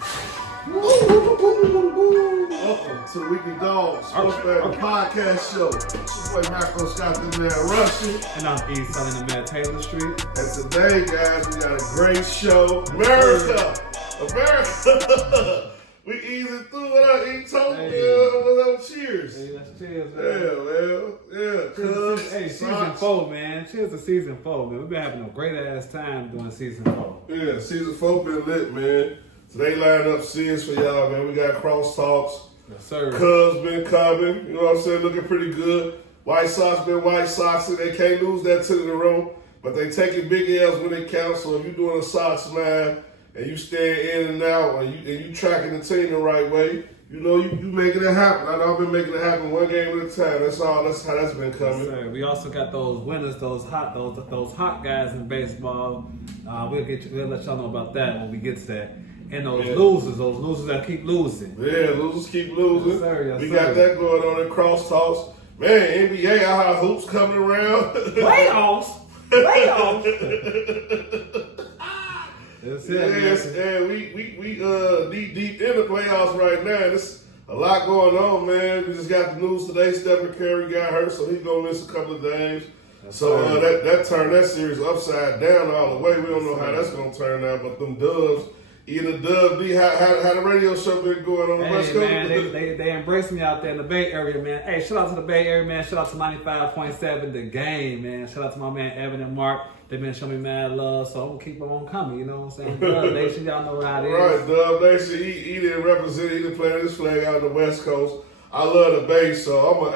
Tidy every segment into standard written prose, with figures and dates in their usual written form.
Welcome to the Weekly Dogs Sports Betting Podcast Show. It's your boy Marco Scott, the man Russian. And I'm E. Salim, the man Taylor Street. And today, guys, we got a great show. America! We easing through it up, eat cheers. Hey, let's cheers, man. Hey, season 4, man. Cheers to season 4, man. We've been having a great ass time doing season 4. Yeah, season 4 been lit, man. Today lined up serious for y'all, man. We got crosstalks. Yes, sir. Cubs been coming, you know what I'm saying, looking pretty good. White Sox been White Sox, and they can't lose that 10 in a row, but they taking big L's when they count. So if you're doing a Sox man and you staying in and out, and you tracking the team the right way, you know you making it happen. I've been making it happen one game at a time. That's how that's been coming. Yes, sir. We also got those winners, those hot guys in baseball. We'll let y'all know about that when we get to that. And those losers that keep losing. Yeah, losers keep losing. Yes, sir, yes, we sir. got that going on in crosstalks. Man, NBA, our hoops coming around. Playoffs. Yes, and we deep in the playoffs right now. There's a lot going on, man. We just got the news today. Stephen Curry got hurt, so he's gonna miss a couple of games. So that turned that series upside down all the way. We don't know how that's gonna turn out, but them Dubs. Either Dub D, how the radio show been going on the West Coast? Man, they embraced me out there in the Bay Area, man. Hey, shout out to the Bay Area, man. Shout out to 95.7 The Game, man. Shout out to my man Evan and Mark. They've been showing me mad love, so I'm going to keep on coming, you know what I'm saying? Dub Nation, y'all know how it is. Right, Dub Nation, he didn't represent, he didn't play his flag out on the West Coast. I love the Bay, so I'm a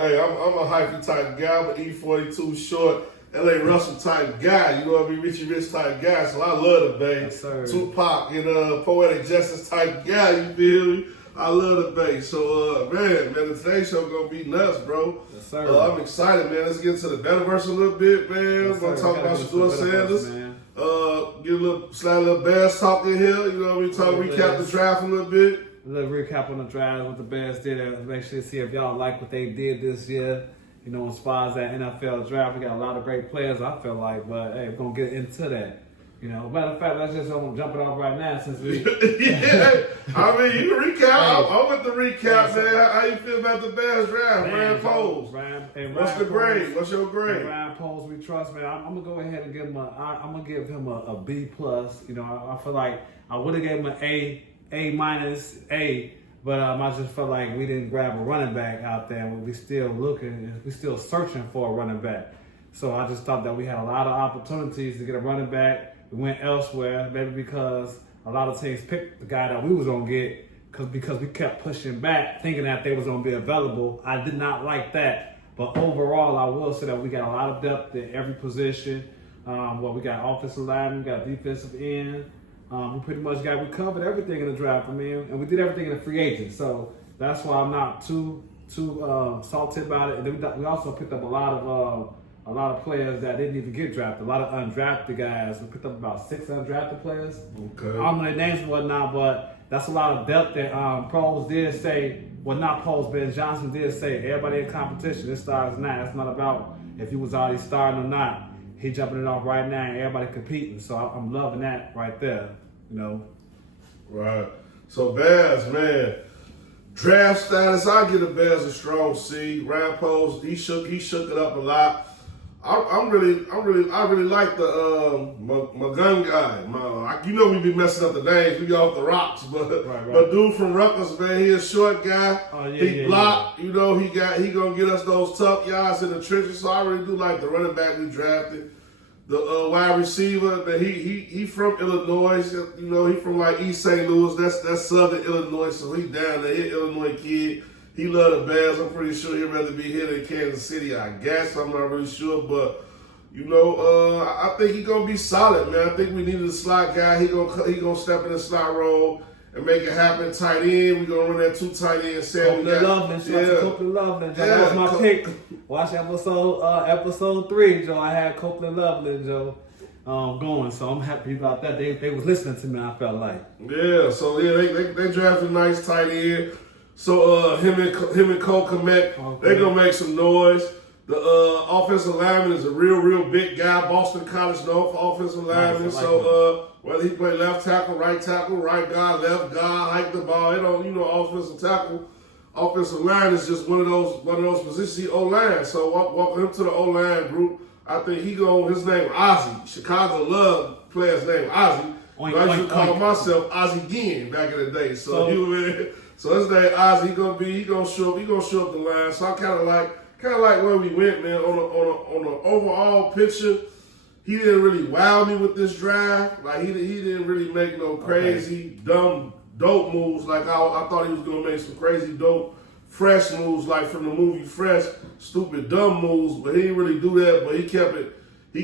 hyphy type guy. I'm an E42 short. L.A. Russell type guy, you know what I mean, Richie Rich type guy, so I love the Bay. Yes, sir. Tupac and Poetic Justice type guy, you feel me? I love the Bay. So, man, the Today Show gonna be nuts, bro. Yes, sir. I'm excited, man. Let's get into the Betterverse a little bit, man. Yes, We're gonna talk about Stuart Sanders. Man. Slide a little Bears talk in here, you know what I mean? Recap the draft a little bit. A little recap on the draft, what the Bears did. Make sure to see if y'all like what they did this year. You know, as far as that NFL draft, we got a lot of great players, I feel like, but hey, we're going to get into that. You know, matter of fact, let's just jump it off right now since we... Yeah, I mean, you can recap. I'm with the recap, man. How you feel about the Bears draft? Ryan Poles. What's the grade? What's your grade? Ryan Poles, we trust, man. I'm going to go ahead and give him a B+. You know, I feel like I would have gave him an A-, but I just felt like we didn't grab a running back out there. We still searching for a running back. So I just thought that we had a lot of opportunities to get a running back. We went elsewhere, maybe because a lot of teams picked the guy that we was gonna get because we kept pushing back, thinking that they was gonna be available. I did not like that. But overall, I will say that we got a lot of depth at every position. We got offensive linemen, we got defensive end. We covered everything in the draft, and we did everything in the free agent. So that's why I'm not too salty about it. And then we also picked up a lot of players that didn't even get drafted. A lot of undrafted guys. We picked up about 6 undrafted players. Okay. I don't know their names and whatnot, but that's a lot of depth that Poles did say. Well, not Poles, Ben Johnson did say everybody in competition. This starts now. It's not about if he was already starting or not. He jumping it off right now, and everybody competing. So I'm loving that right there. You know. Right. So Bears, man. Draft status, I give the Bears a strong C. Ryan Poles, he shook it up a lot. I really like the my gun guy. You know we be messing up the names. We off the rocks, but dude from Rutgers, man, he a short guy. He blocked. You know he gonna get us those tough yards in the trenches. So I really do like the running back we drafted. The wide receiver, man, he from Illinois. You know he from like East St. Louis. That's Southern Illinois. So he down there. He Illinois kid. He love the Bears. I'm pretty sure he'd rather be here than Kansas City, I guess. I'm not really sure. But, you know, I think he's going to be solid, man. I think we needed a slot guy. He gonna step in the slot role and make it happen. Tight end. We're going to run that 2 tight end set. Copeland Loveland. Joe. That was my pick. Watch episode 3, Joe. I had Copeland Loveland, Joe. Going, so I'm happy about that. They was listening to me, I felt like. Yeah, so they drafted a nice tight end. So him and Cole Komet, they gonna make some noise. The offensive lineman is a real big guy. Boston College known for offensive linemen. Nice, I like So whether he play left tackle, right guard, left guard, hike the ball, offensive tackle, offensive line is just one of those positions. He O-line. So welcome him to the O-line group. I think his name Ozzie. Chicago loved players named Ozzie. I used to call myself Ozzie Ginn back in the day. So his name Ozzie. He gonna show up the line. So I kind of like where we went, man. On the overall picture, he didn't really wow me with this drive. Like he didn't really make no crazy dumb dope moves. Like I thought he was gonna make some crazy dope fresh moves, like from the movie Fresh, stupid dumb moves. But he didn't really do that. But he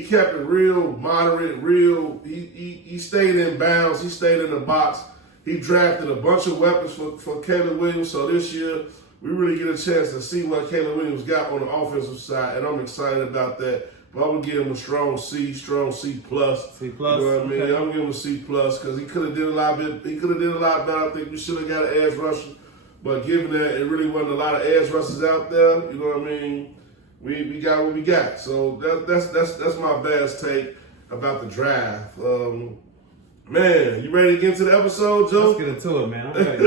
kept it real moderate, real. He stayed in bounds. He stayed in the box. He drafted a bunch of weapons for Caleb Williams. So this year, we really get a chance to see what Caleb Williams got on the offensive side, and I'm excited about that. But I'm gonna give him a strong C plus. C plus. You know what I mean? Okay. I'm gonna give him a C plus because he could have did a lot better. I think we should have got an edge rusher, but given that it really wasn't a lot of edge rushers out there, you know what I mean? We got what we got. So that's my best take about the draft. Man, you ready to get into the episode, Joe? Let's get into it, man. I'm ready.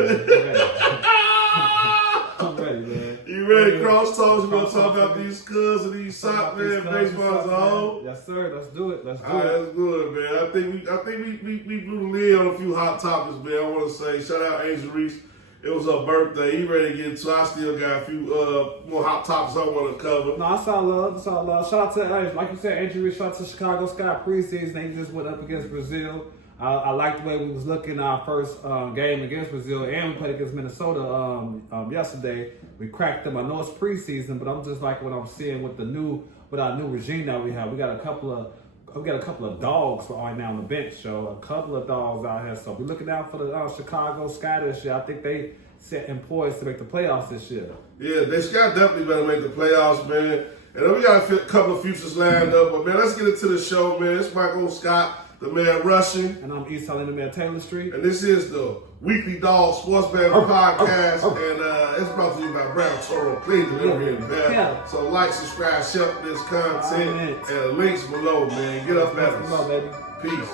I'm ready, man. You ready? Crosstalks. We're gonna talk about these Cubs and these sock, man. Baseball as a whole. Yes, sir. Let's do it. All right, that's good, man. I think we blew the lid on a few hot topics, man. I want to say shout out Angel Reese. It was her birthday. He ready to get into. I still got a few more hot topics I want to cover. No, I saw love. Shout out to, like you said, Andrew Reese. Shout out to Chicago Sky preseason. They just went up against Brazil. I like the way we was looking our first game against Brazil, and we played against Minnesota yesterday. We cracked them. I know it's preseason, but I'm just like what I'm seeing with our new regime that we have. We got a couple of dogs right now on the bench, so a couple of dogs out here. So we're looking out for the Chicago Sky this year. I think they set in poised to make the playoffs this year. Yeah, they Sky definitely better make the playoffs, man. And then we got a couple of futures lined up, but man, let's get into the show, man. It's Michael Scott, the man Russian. And I'm East Salim, the man Taylor Street. And this is the Weekly Dog Sports Band Podcast. And it's brought to you by Brown Toro Clean Delivery and Band. Yeah. So like, subscribe, share this content, and links below, man. Get up at us. Baby. Peace.